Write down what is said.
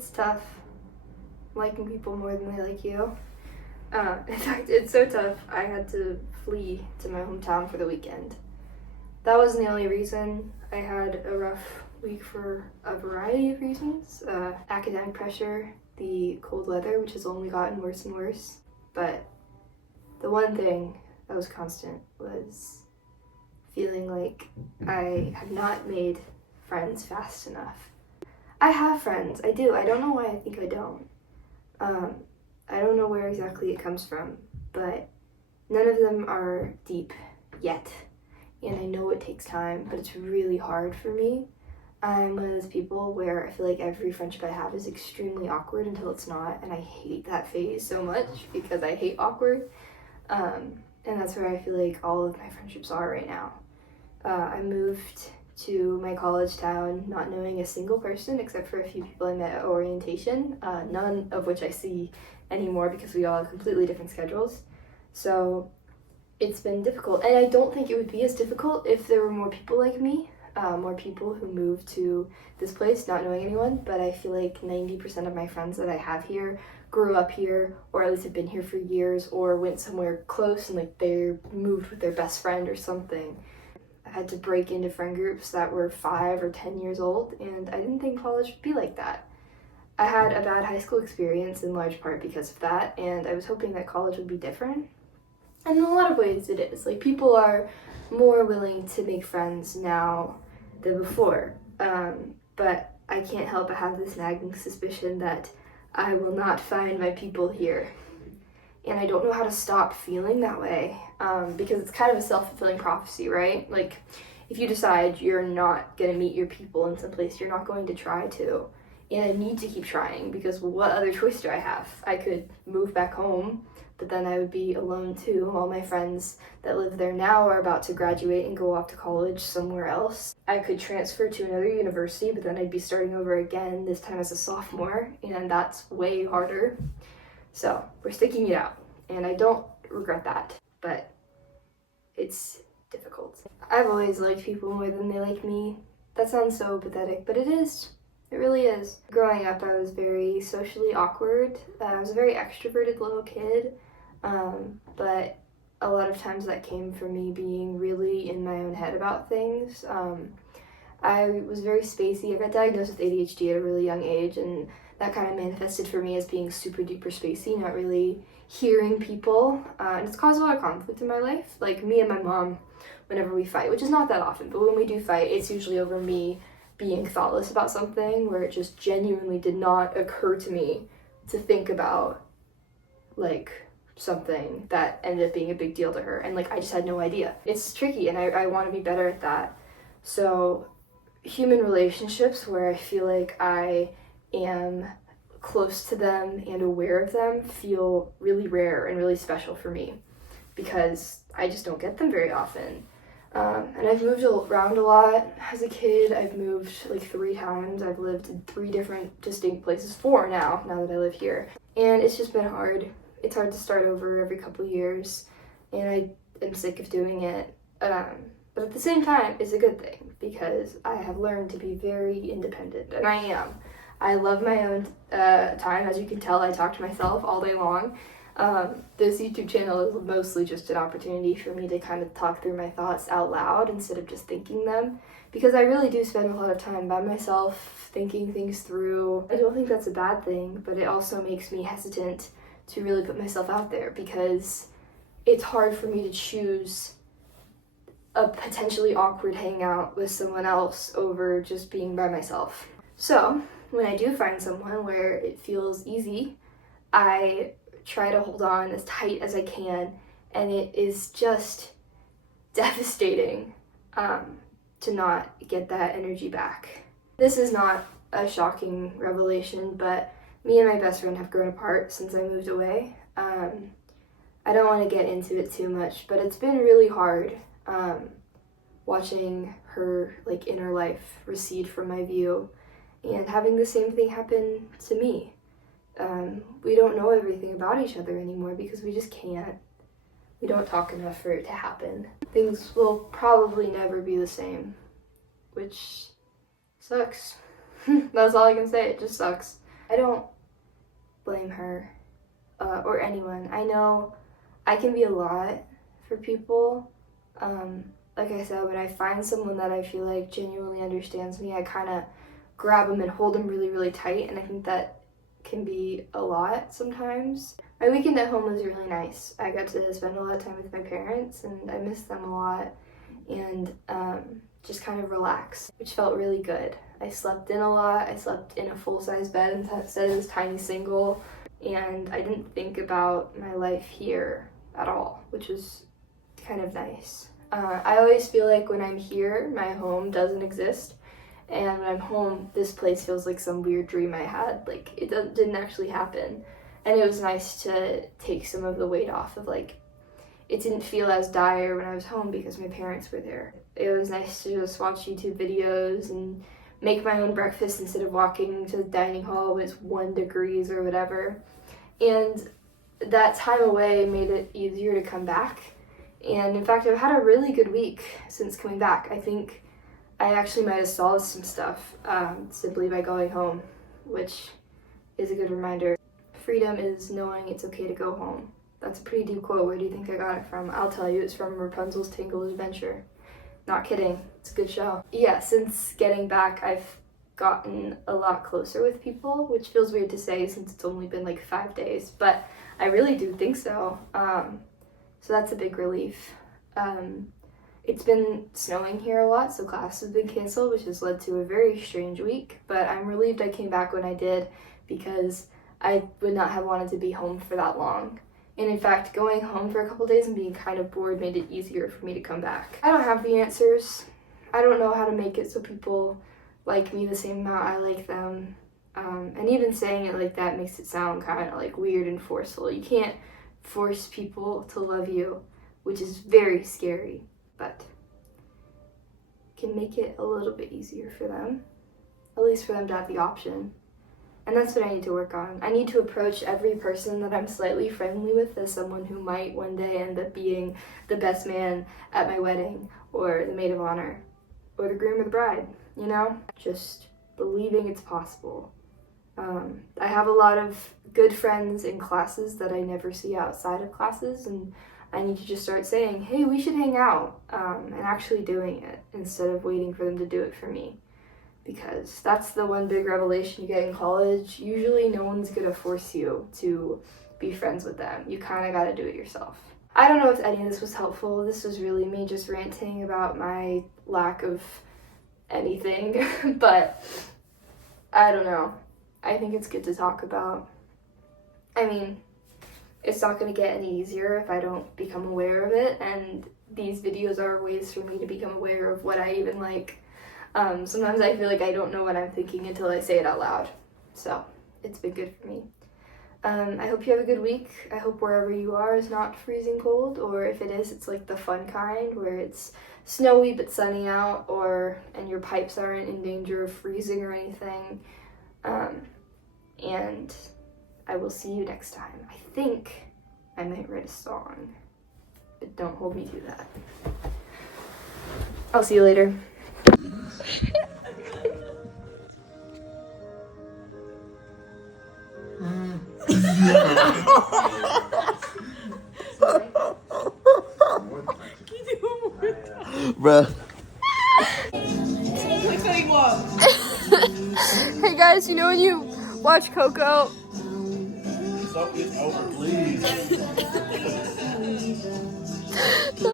It's tough liking people more than they like you. In fact, it's so tough, I had to flee to my hometown for the weekend. That wasn't the only reason. I had a rough week for a variety of reasons. Academic pressure, the cold weather, which has only gotten worse and worse. But the one thing that was constant was feeling like I have not made friends fast enough. I have friends, I do. I don't know why I think I don't. I don't know where exactly it comes from, but none of them are deep yet. And I know it takes time, but it's really hard for me. I'm one of those people where I feel like every friendship I have is extremely awkward until it's not, and I hate that phase so much because I hate awkward. And that's where I feel like all of my friendships are right now. I moved to my college town not knowing a single person except for a few people I met at orientation, none of which I see anymore because we all have completely different schedules. So it's been difficult, and I don't think it would be as difficult if there were more people like me, more people who moved to this place not knowing anyone, but I feel like 90% of my friends that I have here grew up here, or at least have been here for years, or went somewhere close and like they moved with their best friend or something. I had to break into friend groups that were 5 or 10 years old, and I didn't think college would be like that. I had a bad high school experience in large part because of that, and I was hoping that college would be different. And in a lot of ways it is. Like, people are more willing to make friends now than before. But I can't help but have this nagging suspicion that I will not find my people here. And I don't know how to stop feeling that way, because it's kind of a self-fulfilling prophecy, right? Like, if you decide you're not going to meet your people in some place, you're not going to try to. And I need to keep trying, because what other choice do I have? I could move back home, but then I would be alone too. All my friends that live there now are about to graduate and go off to college somewhere else. I could transfer to another university, but then I'd be starting over again, this time as a sophomore, and that's way harder. So we're sticking it out, and I don't regret that, but it's difficult. I've always liked people more than they like me. That sounds so pathetic, but it is. It really is. Growing up, I was very socially awkward. I was a very extroverted little kid, but a lot of times that came from me being really in my own head about things. I was very spacey. I got diagnosed with ADHD at a really young age, and that kind of manifested for me as being super duper spacey, not really hearing people, and it's caused a lot of conflict in my life. Like, me and my mom, whenever we fight, which is not that often, but when we do fight, it's usually over me being thoughtless about something where it just genuinely did not occur to me to think about, like, something that ended up being a big deal to her, and like I just had no idea. It's tricky, and I want to be better at that. So human relationships where I feel like I am close to them and aware of them feel really rare and really special for me, because I just don't get them very often. And I've moved around a lot as a kid. I've moved like 3 times. I've lived in 3 different distinct places, 4 now that I live here. And it's just been hard. It's hard to start over every couple years, and I am sick of doing it. But at the same time, it's a good thing, because I have learned to be very independent, and I am. I love my own time. As you can tell, I talk to myself all day long. This YouTube channel is mostly just an opportunity for me to kind of talk through my thoughts out loud instead of just thinking them, because I really do spend a lot of time by myself thinking things through. I don't think that's a bad thing, but it also makes me hesitant to really put myself out there, because it's hard for me to choose a potentially awkward hangout with someone else over just being by myself. So when I do find someone where it feels easy, I try to hold on as tight as I can, and it is just devastating to not get that energy back. This is not a shocking revelation, but me and my best friend have grown apart since I moved away. I don't want to get into it too much, but it's been really hard watching her like inner life recede from my view and having the same thing happen to me. We don't know everything about each other anymore because we just can't. We don't talk enough for it to happen. Things will probably never be the same, which sucks. That's all I can say. It just sucks. I don't blame her or anyone. I know I can be a lot for people. Like I said, when I find someone that I feel like genuinely understands me, I kind of grab them and hold them really, really tight, and I think that can be a lot sometimes. My weekend at home was really nice. I got to spend a lot of time with my parents, and I miss them a lot, and just kind of relax, which felt really good. I slept in a lot. I slept in a full-size bed instead of this tiny single, and I didn't think about my life here at all, which was kind of nice. I always feel like when I'm here, my home doesn't exist, and when I'm home, this place feels like some weird dream I had. Like, it didn't actually happen, and it was nice to take some of the weight off of, like, it didn't feel as dire when I was home because my parents were there. It was nice to just watch YouTube videos and make my own breakfast instead of walking to the dining hall when it's 1 degree or whatever. And that time away made it easier to come back. And in fact, I've had a really good week since coming back. I think I actually might have solved some stuff simply by going home, which is a good reminder. Freedom is knowing it's okay to go home. That's a pretty deep quote. Where do you think I got it from? I'll tell you, it's from Rapunzel's Tangled Adventure. Not kidding, it's a good show. Yeah, since getting back, I've gotten a lot closer with people, which feels weird to say since it's only been like 5 days, but I really do think so. So that's a big relief. It's been snowing here a lot, so class has been canceled, which has led to a very strange week, but I'm relieved I came back when I did because I would not have wanted to be home for that long. And in fact, going home for a couple days and being kind of bored made it easier for me to come back. I don't have the answers. I don't know how to make it so people like me the same amount I like them. And even saying it like that makes it sound kind of like weird and forceful. You can't force people to love you, which is very scary, but can make it a little bit easier for them, at least for them to have the option. And that's what I need to work on. I need to approach every person that I'm slightly friendly with as someone who might one day end up being the best man at my wedding, or the maid of honor, or the groom or the bride, you know? Just believing it's possible. I have a lot of good friends in classes that I never see outside of classes, and I need to just start saying, hey, we should hang out, and actually doing it instead of waiting for them to do it for me. Because that's the one big revelation you get in college. Usually no one's gonna force you to be friends with them. You kind of gotta do it yourself. I don't know if any of this was helpful. This was really me just ranting about my lack of anything, but I don't know. I think it's good to talk about. I mean, it's not going to get any easier if I don't become aware of it, and these videos are ways for me to become aware of what I even like. Sometimes I feel like I don't know what I'm thinking until I say it out loud, so it's been good for me. I hope you have a good week. I hope wherever you are is not freezing cold, or if it is, it's like the fun kind where it's snowy but sunny out, and your pipes aren't in danger of freezing or anything. And I will see you next time. I think I might write a song, but don't hold me to that. I'll see you later. Bruh. Hey guys, you know when you watch Coco? It's over, please.